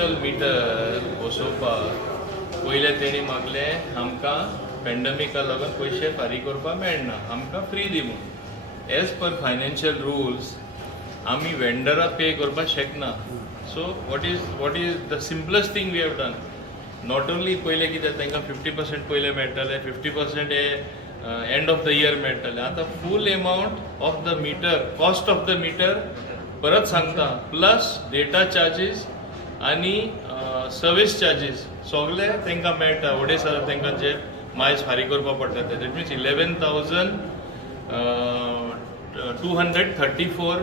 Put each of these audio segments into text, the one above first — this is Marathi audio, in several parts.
इलेक्ट्रिकल मिटर बसोवपाक पयले तेणी मागले आमकां पॅन्डेमिका लागून पयशे फारीक करपाक मेळना, आमकां फ्री दी म्हूण. एज पर फायनान्शियल रुल्स आमी वेंडराक पे करपाक शकना. So what is the simplest thing we have done. Not only पयले कितें तांकां 50% पयले मेळटाले, 50% हे एंड ऑफ द इयर मेळटाले. आतां full amount of the meter, cost of the meter परत सांगता, प्लस डेटा चार्जीस आनी सर्वीस चार्जीस सगळे तांकां मेळटा. ओडेसा तांकां जे मायज फारीक करपाक पडटा ते. That means 11,234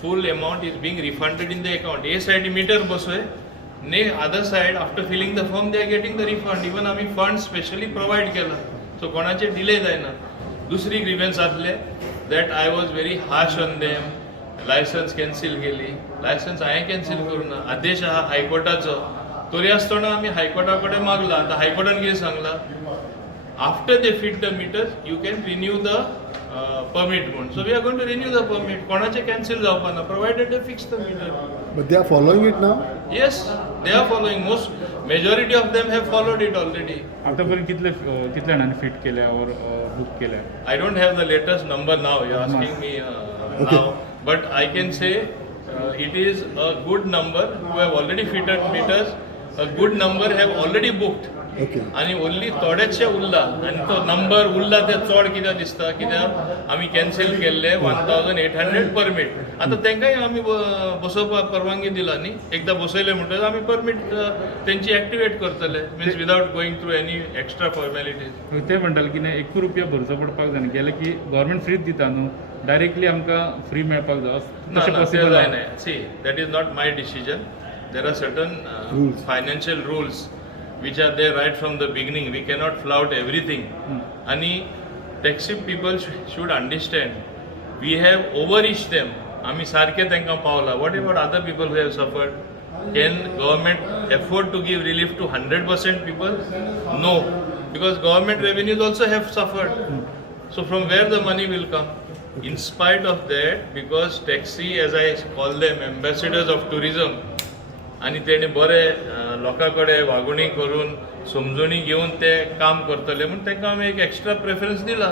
full amount is being refunded in the account. A side meter बसोय, ने other side after filling the form they are getting the refund. Even आम्ही fund specially provide केला, so कोणाचे delay जायना. दुसरी grievance आसले that I was very harsh on them. Licence cancel केली. लायसन्स हांवें कॅन्सील करूना. आदेश आहा हायकोर्टाचो, तरी आसतना आमी हायकोर्टा कडेन मागला. आतां हायकोर्टान कितें सांगला, after they fit the meter you can renew the permit म्हणून. So we are going to renew the permit. कोणाचे cancel जावपाना, provided they fix the meter. But they are following it now? Yes, they are following. Majority of them have followed it already. आतापर्यंत कितले जाणांनी फिट केल्या और बुक केल्या? I don't have the latest number now. You're asking me Okay. now. But I can say it is a good number who have already fitted meters. A good number have already booked. Okay. आणि ओन्ली थोडेशे उरला, आणि तो नंबर उरला ते चड कित्याक दिसता, कित्याक आमी कॅन्सील केल्ले 1,800 परमीट. आतां तांकांय आमी बसोवपाक परवानगी दिला न्ही. एकदां बसयले म्हणटच आमी परमीट तेंची एक्टिवेट करतले, means without going through any extra formalities. ते म्हणटाले की नाही 1 रुपया भरचो पडपाक जाय गेले की गव्हर्मेंट फ्रीच दिता न्हू, डायरेक्टली आमकां फ्री मेळपाक जाय तशें पॉसिबल जायना. See, that is not my decision. There are certain financial rules which are there right from the beginning. We cannot flout everything. And taxi people should understand, we have overreached them. Ami sarke tanka paula. What about other people who have suffered? Can government afford to give relief to 100% people? No, because government revenues also have suffered. So from where the money will come? In spite of that, because taxi, as I call them, ambassadors of tourism, आणि तेणे बरे लोकां कडेन वागणूक करून समजुणी घेवन ते काम करतले म्हणून तांकां आमी एक एक्स्ट्रा प्रेफरन्स दिला.